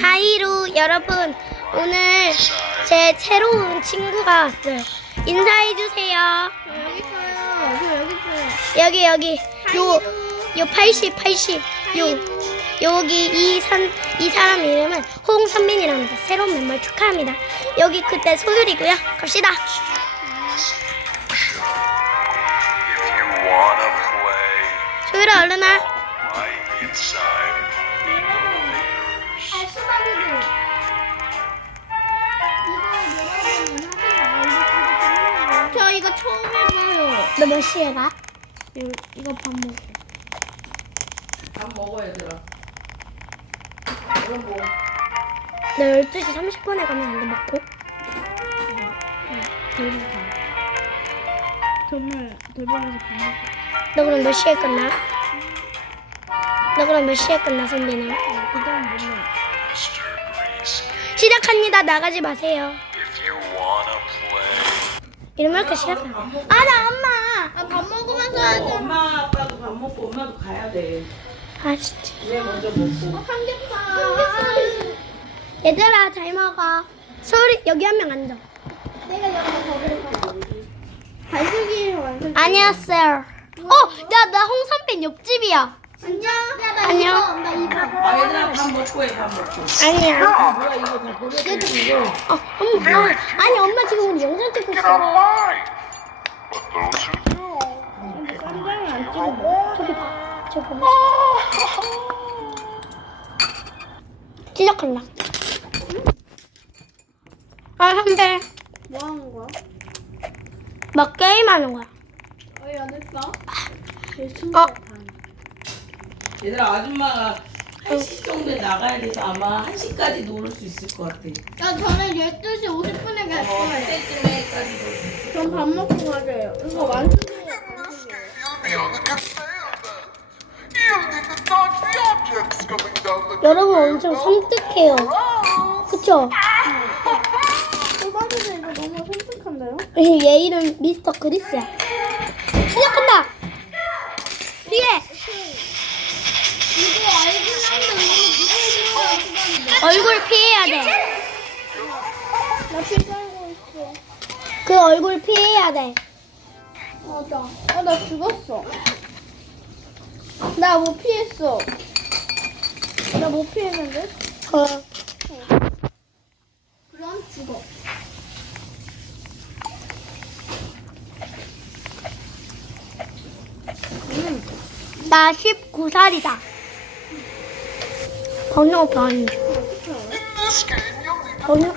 하이루 여러분 오늘 제 새로운 친구가 왔어요. 인사해 주세요. 여기 있어요. 저 여기 있어요. 여기 여기 요 요 80 80 요 여기 이 산 이 사람 이름은 홍선민이랍니다. 새로운 멤버 축하합니다. 여기 그때 소율이고요. 갑시다. 소율아 얼른 와. Inside the elevators. 저 이거 처음 해봐요. 너 몇 시에 가? 이거, 이거 밥 먹어. 밥 먹어 얘들아. 먹어. 너 12시 30분에 가면 안돼 먹고? 정말 돌방에서 밥 먹어. 너 그럼 몇 시에 끝나? 너 그럼 몇 시에 끝나 선빈아? 그 다음 몰라. 시작합니다. 나가지 마세요. 이러면 이렇게 시작해. 아, 나 엄마! 아, 밥 먹으면서 하자. 엄마 아빠도 밥 먹고 엄마도 가야 돼. 아, 진짜. 내 먼저 먹고. 삼겹살. 얘들아, 잘 먹어. 소리, 여기 한 명 앉아. 내가 여기 거기를 가. 반숙이 완성. 안녕하세요. 어, 나, 나 홍선빈 옆집이야. 안녕. 야, 나 안녕. 이거, 나 이거. 아 얘들아 밥 먹고 해밥 먹고. 아니야. 뭐야 이거 다 버려지고. 어, 엄마. 아, 아니, 엄마 지금 우리 영상 찍고 get out of 있어. line. But those who do, 쌈장을 안 찍어 먹어. 저기 봐. 저기 봐. 시작한다. 아, 선배. 뭐 하는 거야? 막 게임하는 거야. 어이, 안 했어? 어, 얘들아 아줌마가 1시 정도에 나가야 돼서 아마 1시까지 놀을 수 있을 것 같아. 야, 저는 12시 50분에 갈 어, 거예요. 그때쯤에까지 놀 수 있을 전 밥 먹고 가세요. 이거 the 여러분 엄청 섬뜩해요. 그쵸? 소바지도 이거 너무 섬뜩한데요? 얘 이름 미스터 그리스야. 시작한다. 뒤에 얼굴 피해야 돼. 나피 깔고 있어. 그 얼굴 피해야 돼. 맞아. 어, 나 죽었어. 나 못 피했어. 나 못 피했는데? 어, 그럼 죽어. 나 19살이다. 번호 번 번호.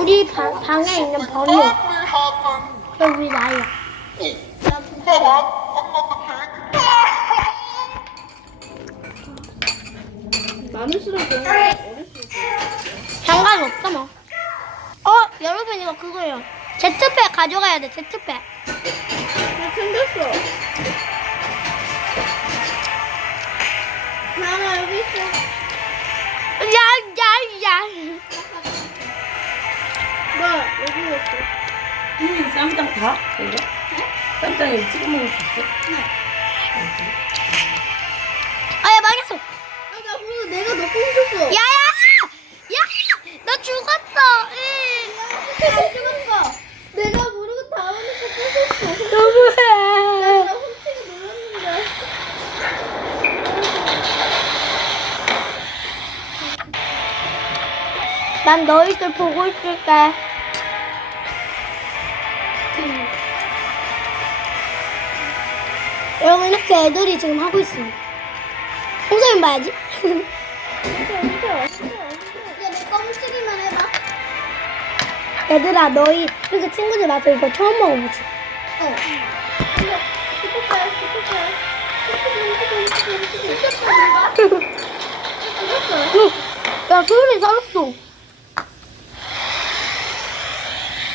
우리 방, 방에 있는 번호. 우리 나이야. 상관없어 뭐. 어 여러분 이거 그거예요. 제트팩 가져가야 돼 제트팩. 나 챙겼어. 나나 여기 있어. 나 있어. 음, 쌈장 다? 그래? 쌈장 여기 찍어 먹을 수 있어? 아야 망했어. 아, 나 그거 내가 너 꽁쳤어. 야야. 야. 너 죽었어. 으. 안 죽었어. 내가 모르고 다운이고 꽁쳤어. 너무해. 나 훔치고 놀랐는데. 난 너희들 보고 있을게. 여러분 이렇게 애들이 지금 하고 있어요. 홍서민 봐야지. 꽁치기만 해봐. 얘들아 너희 이렇게 친구들 와서 이거 처음 먹어보지. 어. 야 소율이 살았어.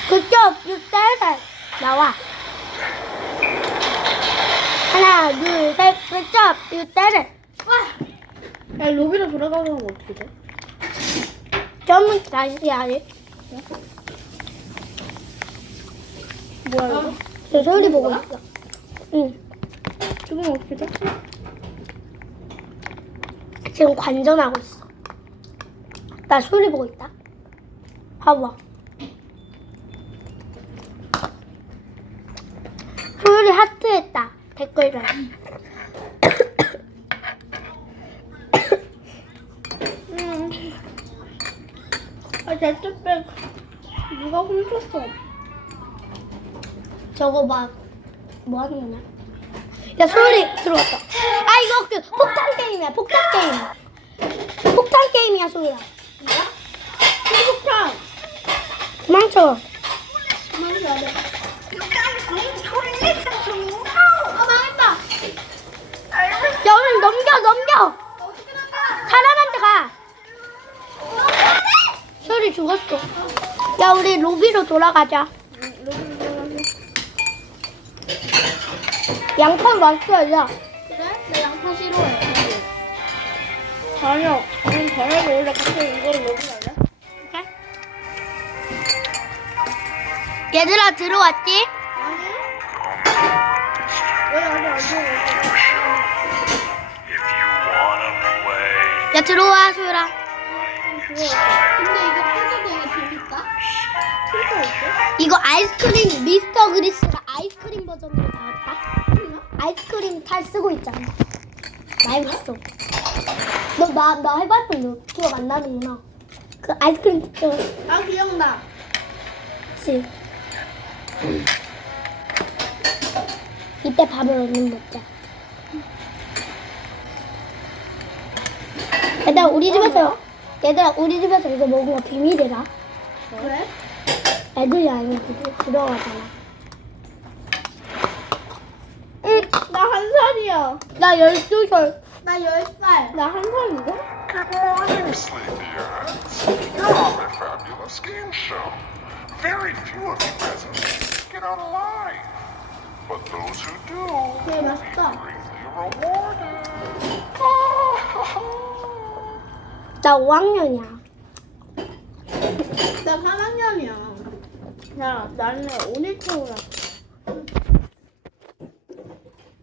그쪽 육달달 나와. 하나 둘셋 그쪽 육달달. 야, 로비로 돌아가면 어떻게 돼? 전문 다시 해야지. 뭐야, 이거? 저 소율이 보고 있어. 응. 죽으면 어떻게 돼? 지금 관전하고 있어. 나 소리 보고 있다. 봐봐. 소율이 하트했다. 댓글을. 아, 제트백 누가 훔쳤어? 저거 막, 뭐 하는 거냐? 야, 소율이 들어왔다. 아, 이거 그 폭탄 게임이야, 폭탄 게임. 폭탄 게임이야, 소율아. 행복한. 도망쳐. 도망쳐야 돼. 아, 망했다. 야, 오늘 넘겨, 넘겨! 사람한테 가! 소율이 죽었어. 야, 우리 로비로 돌아가자. 양파 맛있어 야. 그래? 나 양파 싫어해. 저녁. 우리 저녁에 원래 같이 이걸 먹으래. 얘들아, 들어왔지? 야, 들어와, 소율아. 근데 이거 뜯어도 되게 재밌다. 필터 있어? 이거 아이스크림, 미스터 그리스가 아이스크림 버전으로 나왔다. 아이스크림 탈 쓰고 있잖아. 나 해봤어. 너, 나, 나 해봤던 너 기억 안 나는구나. 그 아이스크림 특징. 아 기억나. 그치? 이때 밥을 얼른 먹자. 얘들아, 우리 집에서, 얘들아, 우리 집에서 이거 먹으면 비밀이라. 그래? 애들이 들- 들어가잖아. 응. 나한 살이야. 나 12살. 나 열 살. 나 한 살인데? Good morning, sleepyheads. You're on my fabulous game show. Very few of you peasants get out alive. But those who do 되게 will be 맛있다. greatly rewarded. 나 5학년이야. 나 3학년이야. 야, 나는 오늘 태어났어.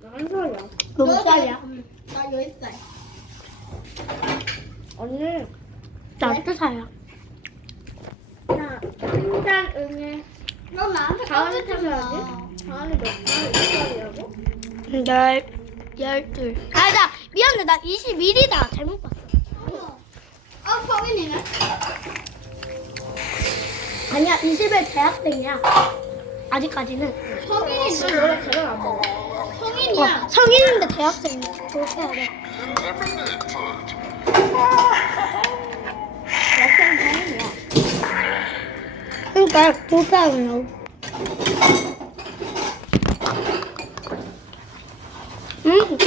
나한 살이야. 너 몇 살이야? 나 10살. 언니, 나 12살이야. 나 한살 응애. 너 나한테 다음에 태어나지? 다음에 몇 살? 몇 살이라고? 열, 열둘. 아, 나, 미안해. 나 21이다. 잘못 봤어. 아, 성인이네. 아니야, 20일 대학생이야. 아직까지는. 성인이 너 원래 저녁 안 먹어. 성인이야. 어, 성인인데 대학생이야. 졸업해야 돼. Limited. 약간 성인이야. 그러니까 졸업해야 응?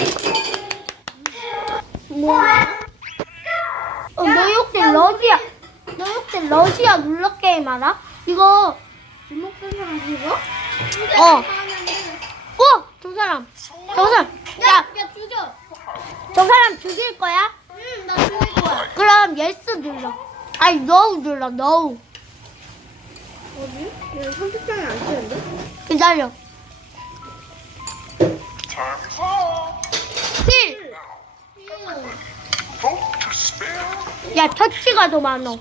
뭐야? 어, 너 혹시 러시아, 너 러시아 룰러 게임 알아? 이거, 주먹 쓴 사람 그거? 어. 어! 저 사람. 저 사람. 야, 야, 죽여. 저 사람 죽일 거야? 응, 나 죽일 거야. 그럼 예스 눌러. 아니, no 눌러, no. 어디? 얘 선택장이 안 뜨는데? 기다려. Time's up. 7. Vote to spare 야, 터치가 더 많어.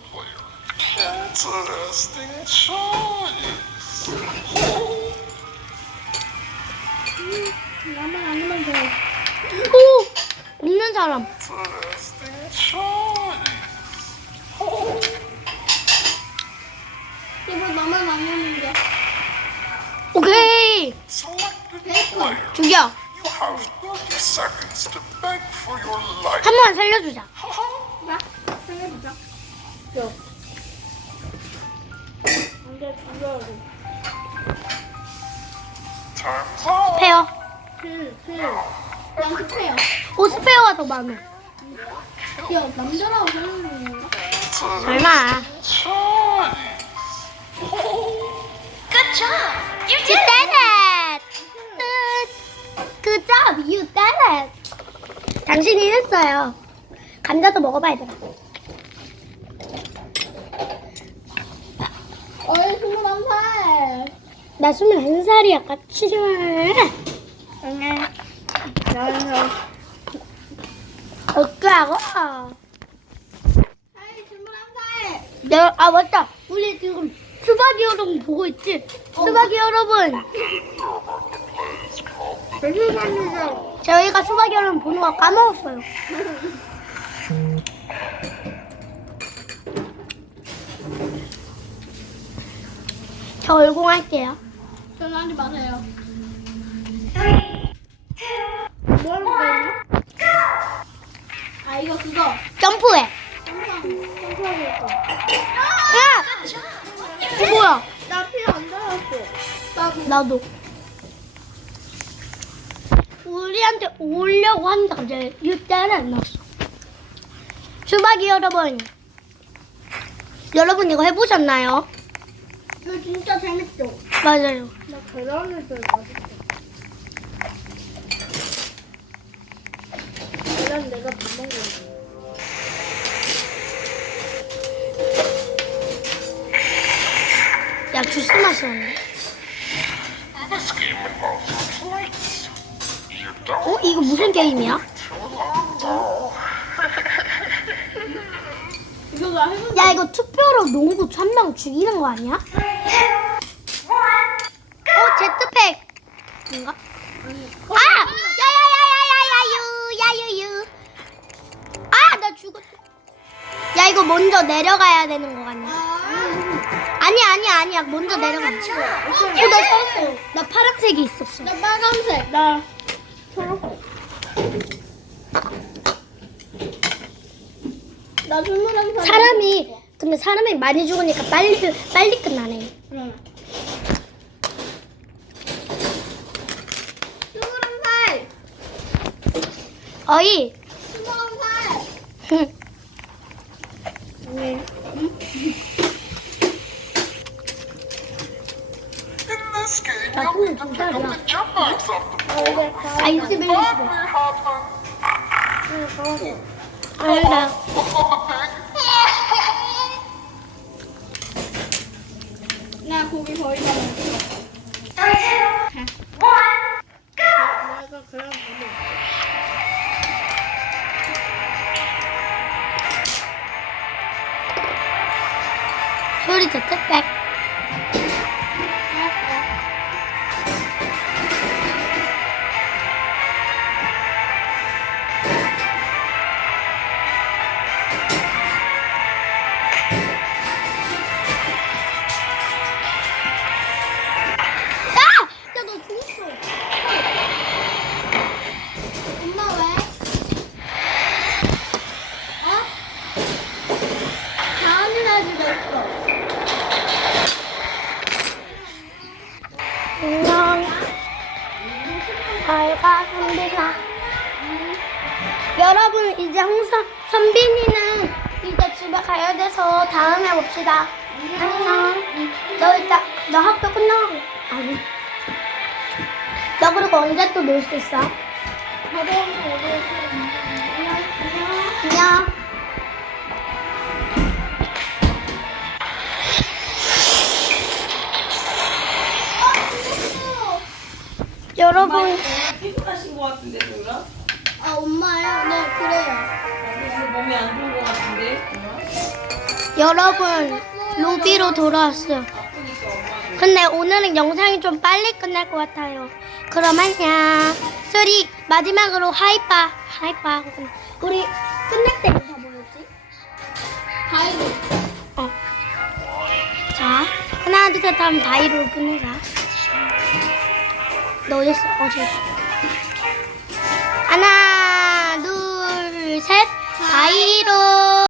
Interesting choice. 나만 아니면 돼. 오! 없는 사람. Interesting choice. 이거 나만 아니면 돼. 오케이. 죽여. You have 30 seconds to beg for your life. 한번 살려주자. 나 살려보자. 줘. 안돼 죽여야 돼. Time's up. 페어. 그, 그. 양습해요. 오, 스페어가 더 많아. 야, 남자라고 생각하는 건가? Choice. Good job. You did it. Good. Good job. You did it. 당신이 했어요. 감자도 먹어봐야 돼. 어이, 21살. 나 21살이야, 같이 좀. 응애. 나는 어쩌라고? 아이, 21살. 내가 아 맞다. 우리 지금 수박이 여러분 보고 있지? 수박이 여러분. 저희가 수박이 여러분 보는 거 까먹었어요. 저 얼공할게요. 전화하지 마세요. 뭐 하는 거야? 아 이거 그거. 점프해. 청소하고 있어. 야! 어, 뭐야? 나 필요 안 달았어. 나도. 나도. 우리한테 오려고 하는데 갑자기 이때는 안 나왔어. 수박이 여러분. 여러분 이거 해보셨나요? 이거 진짜 재밌죠? 맞아요. 나 계란을 좀 맛있어. 계란 내가 다 먹어. 야 주스 마시네. This game involves plates. You don't 어? 이거 무슨 게임이야? 이거 나 해본 야 이거 투표로 농구 한명 죽이는 거 아니야? 어 제트팩 인가? 아! 야야야야야야유 야유유 아 나 죽었다 야 이거 먼저 내려가야 되는 거 같네 아니야 아니야 아니야 먼저 내려가 어나 살았어 나 파란색이 있었어 나 빨간색. 나 초록색. 나 스물한 살. 사람이 근데 사람이 많이 죽으니까 빨리 빨리 끝나네 응. 스물한 살. 어이 스물한 살. 흠. 네. In this game, 나 you'll 손을 need to 좀 pick 소리 제트팩 항상 선빈이는 이제 집에 가야 돼서 다음에 봅시다. 안녕 너 이따 너 학교 끝나고. 아니. 너 그리고 언제 또 놀 수 있어? 안녕. 여러분. 피곤하신 것 같은데 누나? 아 엄마요? 네 그래요. 오늘 몸이 안 좋은 것 같은데? 여러분 로비로 돌아왔어요 아프니까 엄마도 근데 오늘은 영상이 좀 빨리 끝날 것 같아요. 그럼 안녕. 소리 마지막으로 하이파 하이파 하고 끝내. 우리 끝낼 때 인사 뭐였지? 바이로. 어. 자 하나 둘셋 하면 바이로 끝내자. 너 어딨어? 어 저기. 하나, 둘, 셋. 가위로.